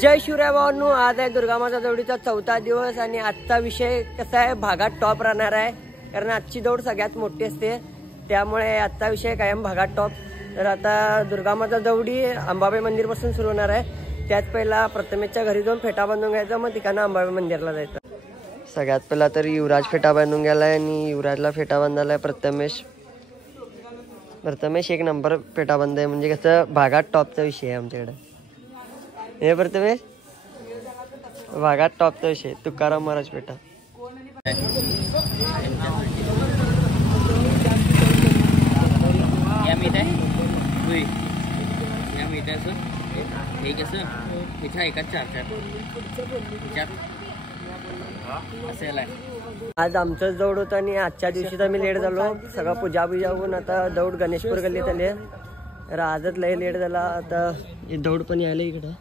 जय शिवराय भावांनो, आज आहे दुर्गामाता दौडीचा 4था दिवस आणि आजचा विषय कसा आहे, भागात टॉप राहणार आहे. कारण आजची दौड सगळ्यात मोठी असते, त्यामुळे आजचा विषय कायम भागात टॉप. तर आता दुर्गामाता दौडी अंबाबाई मंदिर पासून सुरू होणार आहे. त्यात पहिला प्रथमेशच्या घरी जाऊन फेटा बांधून घ्यायचा, मग तिकडनं अंबाबाई मंदिरला जायचं. सगळ्यात पहिला तर युवराज फेटा बांधून गेलाय आणि युवराजला फेटा बांधायलाय प्रथमेश. एक नंबर फेटा बांध आहे, म्हणजे कसं भागात टॉपचा विषय आहे आमच्याकडे. हे प्रथमेश भागात टॉपचा विषय तुकाराम महाराज पेठा. आज आमचंच दौड होतं आणि आजच्या दिवशी तर मी लेट झालो. सगळं पूजा होऊन आता दौड गणेशपूर गल्लीत आले. तर आजच लय लेट झाला. आता दौड पण यायला इकडं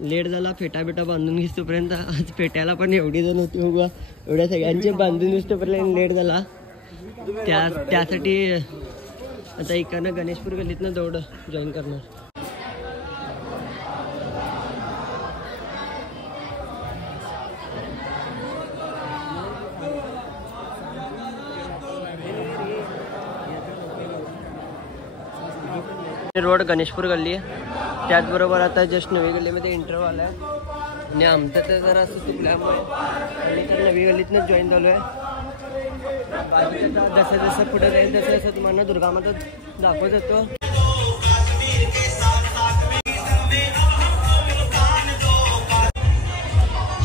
लेट झाला. फेटा बांधून घेतोपर्यंत आज फेट्याला पण एवढी जण होती बघा, एवढ्या सगळ्यांचे बांधून घेतोपर्यंत लेट झाला. त्यासाठी आता इकडनं गणेशपूर गल्लीतनं दौड जॉईन करणार. रोड गणेशपूर गल्ली आहे, त्याचबरोबर आता जस्ट नवी गल्लीमध्ये इंटरव्ह्यू आला आहे आणि आमचं तर जरा असं चुकल्यामुळे आणि तर नवी गल्लीतनंच जॉईन झालो आहे. जसं जसं पुढे जाईल तसं तसं तुम्हाला दुर्गामाता दाखवत होतो.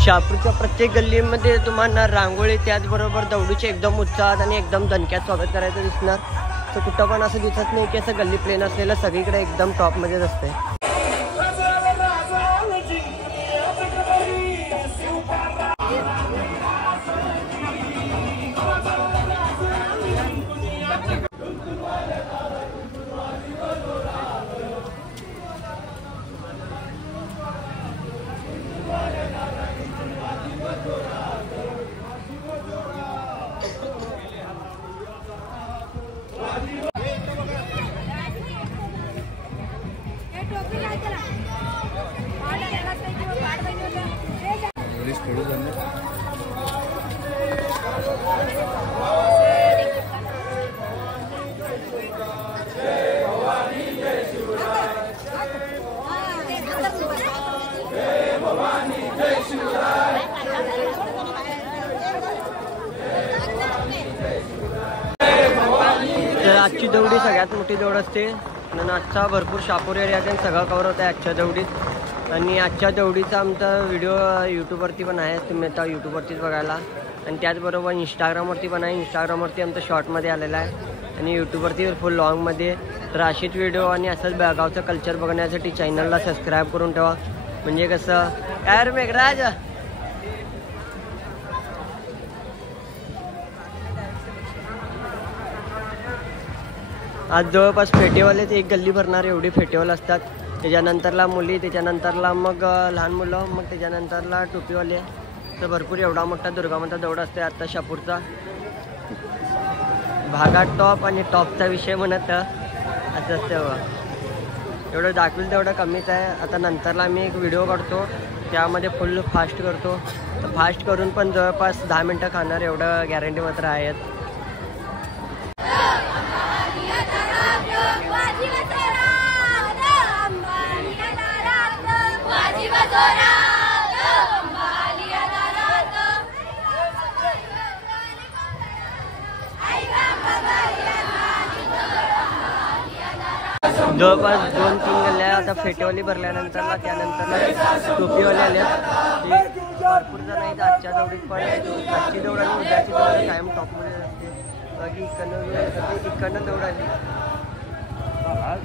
शहापूरच्या प्रत्येक गल्लीमध्ये तुम्हाला रांगोळी त्याचबरोबर दौडीचे एकदम उत्साहात आणि एकदम दणक्यात स्वागत करायचं दिसणार. तर कुठं पण असं दिसत नाही की असं गल्ली प्लेन असलेलं, सगळीकडे एकदम टॉपमध्येच असते. आजची दौडी सगळ्यात मोठी दौड असते आणि आजचा भरपूर शहापूर एरियात सगळं कव्हर होतं आहे आजच्या दौडीत. आणि आजच्या दौडीचा आमचा व्हिडिओ यूट्यूबवरती पण आहे, तुम्ही आता यूट्यूबवरतीच बघायला. आणि त्याचबरोबर इंस्टाग्रामवरती पण आहे. इंस्टाग्रामवरती आमचं शॉर्टमध्ये आलेलं आहे आणि यूट्यूबवरती फुल लॉंगमध्ये. तर अशीच व्हिडिओ आणि असंच बेळगावचं कल्चर बघण्यासाठी चॅनलला सबस्क्राईब करून ठेवा. म्हणजे कसं यार मेघराज आज जवळपास फेटेवालेच एक गल्ली भरणार एवढी फेटेवाल असतात. त्याच्यानंतरला मुली, त्याच्यानंतरला मग लहान मुलं, मग त्याच्यानंतरला टोपीवाले. तर भरपूर एवढा मोठा दुर्गामाता दौड असते आता शहापूरचा. भागात टॉप आणि टॉपचा विषय म्हणत असं असते बघा. एवढं दाखवेल तेवढं कमीच आहे. आता नंतरला मी एक व्हिडिओ काढतो, त्यामध्ये फुल फास्ट करतो. तर फास्ट करून पण जवळपास 10 मिनटं खाणार एवढं गॅरंटी मात्र आहेत. जवळपास 2-3 गल्ल्या आता फेटेवाली भरल्यानंतरला त्यानंतर टोपीवाले आल्या. भरपूर जण आहेत आजच्या दौडीत. पण आजची दौड आणि उद्याची दौड कायम टॉपमध्ये असते. बाकी इकडनं दौड आली.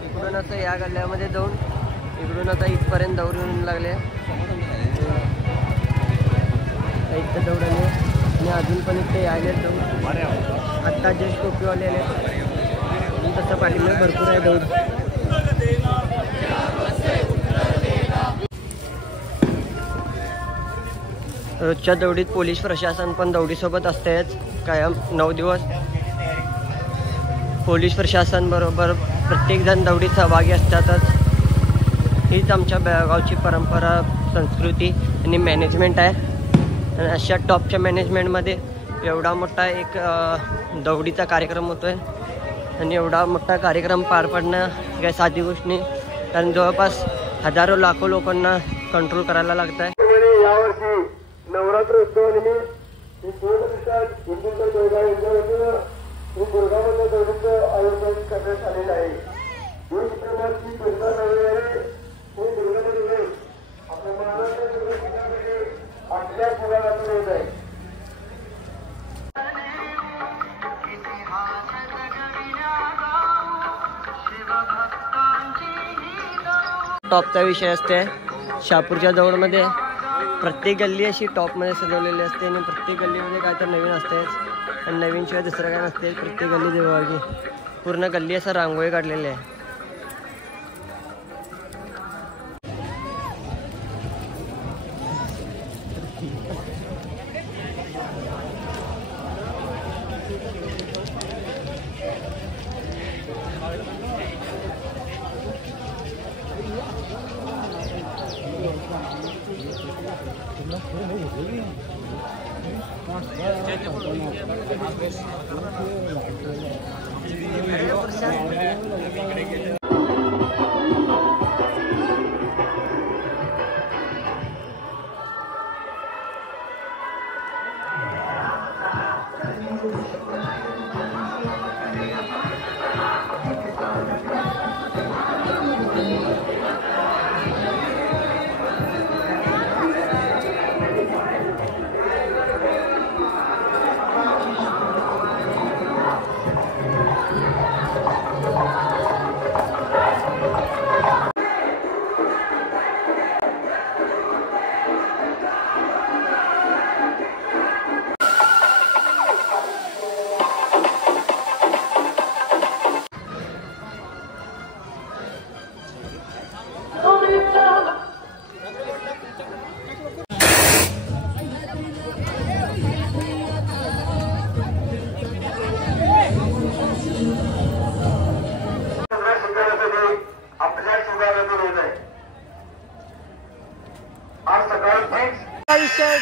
इकडून असं या गल्ल्यामध्ये जाऊन इकडून आता इथपर्यंत दौड येऊन लागले. इथं दौड आले आणि अजून पण इथे यायले दौड. आत्ता जस्ट टोपीवाले आले. तसं पाठीमध्ये भरपूर आहे दौड. रोजच्या दौडीत पोलीस प्रशासन पण दौडीसोबत असतेच कायम 9 दिवस. पोलीस प्रशासन बरोबर प्रत्येकजण दौडीत सहभागी असतातच. हीच आमच्या बेळगावची परंपरा, संस्कृती आणि मॅनेजमेंट आहे. आणि अशा टॉपच्या मॅनेजमेंटमध्ये एवढा मोठा एक दौडीचा कार्यक्रम होतो आहे आणि एवढा मोठा कार्यक्रम पार पाडणं काही साधी गोष्ट नाही, कारण जवळपास हजारो लाखो लोकांना कंट्रोल करायला लागत आहे. यावर्षी नवरात्र उत्सवानिमित्त दुर्गामधल्या दौडीचं आयोजन करण्यात आलेलं आहे. ही प्रकारची दुर्गा नवरात्री हे दुर्गामध्ये आपल्या महाराष्ट्रामध्ये आपल्या पुराणातून येत आहे. टॉपचा विषय असते. शहापूरच्या दौडमध्ये प्रत्येक गल्ली अशी टॉपमध्ये सजवलेली असते आणि प्रत्येक गल्लीमध्ये काय तर नवीन असतेच आणि नवीनशिवाय दुसरं काय नसते. प्रत्येक गल्ली देवाची पूर्ण गल्ली असं रांगोळी काढलेली आहे.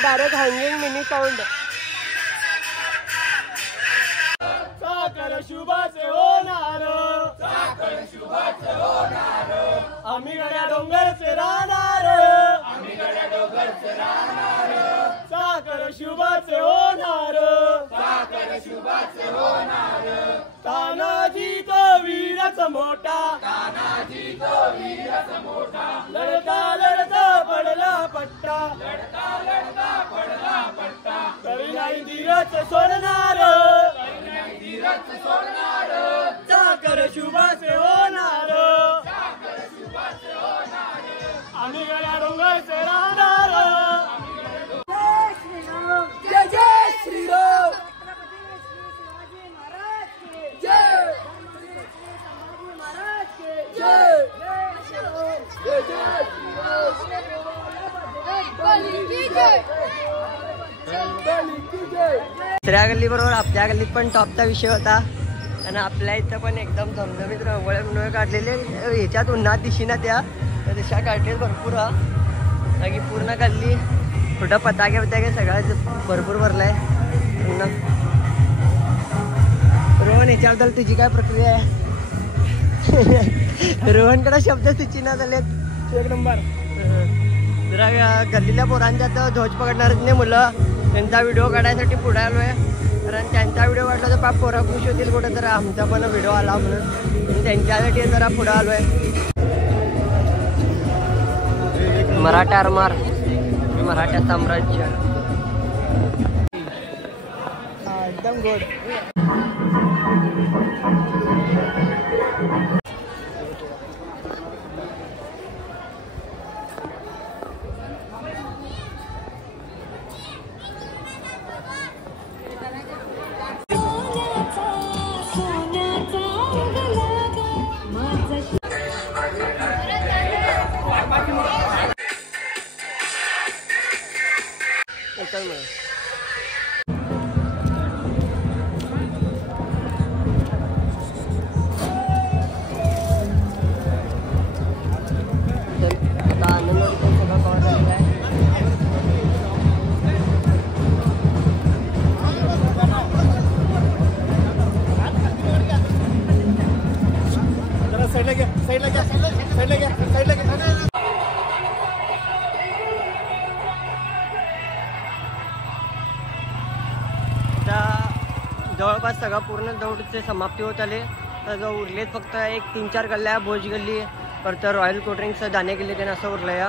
Direct hanging mini sound. साखर शुभाचे होणार, साखर शुभाचे होणार, आम्ही गड्या डोंगरचे राहणार, आम्ही गड्या डोंगरचे राहणार. साखर शुभाचे होणार, साखर शुभाचे होणार. तानाजी तो वीरच मोठा, तानाजी तो वीरच मोठा. लढता लढता पडला पट्टा, लढता लढता पडला पट्टा. कवी नाही धीरच सोडणार, कवी नाही धीरच सोडणार. साखर शुभाचे होणार, साखर शुभाचे होणार, आम्ही गड्या डोंगरचे राहणार. जय जय श्रीराम, दुसऱ्या गल्ली बरोबर आपल्या गल्लीत पण टॉपचा विषय होता आणि आपल्या इथं पण एकदम झमझमीत रांगोळ्या बिंगोळ्या काढलेले. ह्याच्यात उन्हात दिशीना त्या दिशा काढले भरपूर. बाकी पूर्ण गल्ली कुठं पताके बिताके सगळं भरपूर भरलाय. रोहन ह्याच्याबद्दल तुझी काय प्रक्रिया आहे? रोहनकडे शब्द सुचीना झालेत. एक नंबर. जरा गल्लील्या पोरांच्यात ध्वज पकडणारच नाही मुलं, त्यांचा व्हिडिओ काढायसाठी पुढे आलोय. कारण त्यांचा व्हिडिओ काढला तर पाप पोरा खुश होतील कुठं, तर आमचा पण व्हिडिओ आला म्हणून त्यांच्यासाठी जरा पुढे आलोय. मराठा आरमार, मराठा साम्राज्य एकदम गोड. जवळपास सगळं पूर्ण दौडचे समाप्ती होत आले. तर जो उरलेत फक्त एक 3-4 गल्ल्या, भोज गल्ली, परत रॉयल कोल्ड्रिंक्स दाणे गल्ली त्यांना असं उरलं या.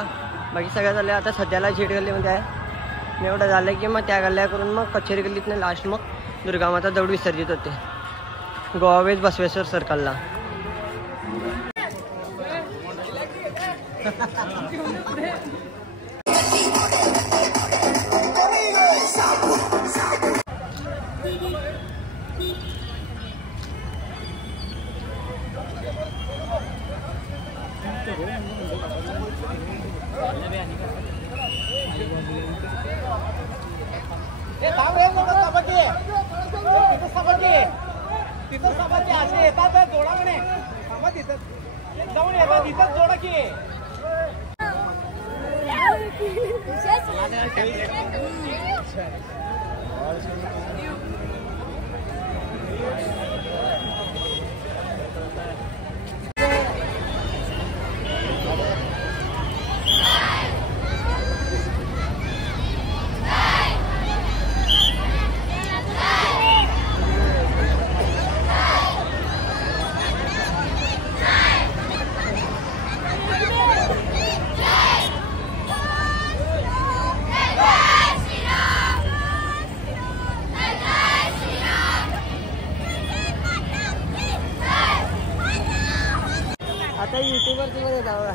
बाकी सगळ्या झाल्या. आता सध्याला झेड गल्लीमध्ये आहे. एवढं झालं की मग त्या गल्ल्या करून मग कचेरी गल्लीतनं लास्ट मग दुर्गामाता दौड विसर्जित होते गोवावेज बसवेश्वर सर्कलला. आता युट्यूबवर तुम्हाला जावा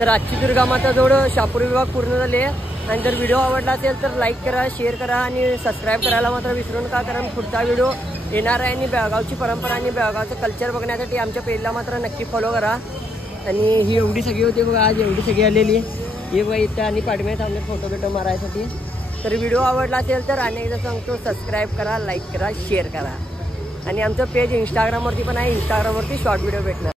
तर आजची दुर्गामाता दौड शापूर विभाग पूर्ण झाले. आणि जर व्हिडिओ आवडला असेल तर लाईक करा, शेअर करा आणि सबस्क्राईब करायला मात्र विसरू नका. कारण पुढचा व्हिडिओ येणार आहे आणि बेळगावची परंपरा आणि बेळगावचं कल्चर बघण्यासाठी आमच्या पेजला मात्र नक्की फॉलो करा. आणि ही एवढी सगळी होती बघा, आज एवढी सगळी आलेली ही बघा इथं. आणि पाठीमागे थांबले फोटो बिटो मारायसाठी. तर व्हिडिओ आवडला असेल तर अनेकदा सांगतो सबस्क्राईब करा, लाईक करा, शेअर करा. आणि आमचं पेज इंस्टाग्रामवरती पण आहे. इंस्टाग्रामवरती शॉर्ट व्हिडिओ भेटणार.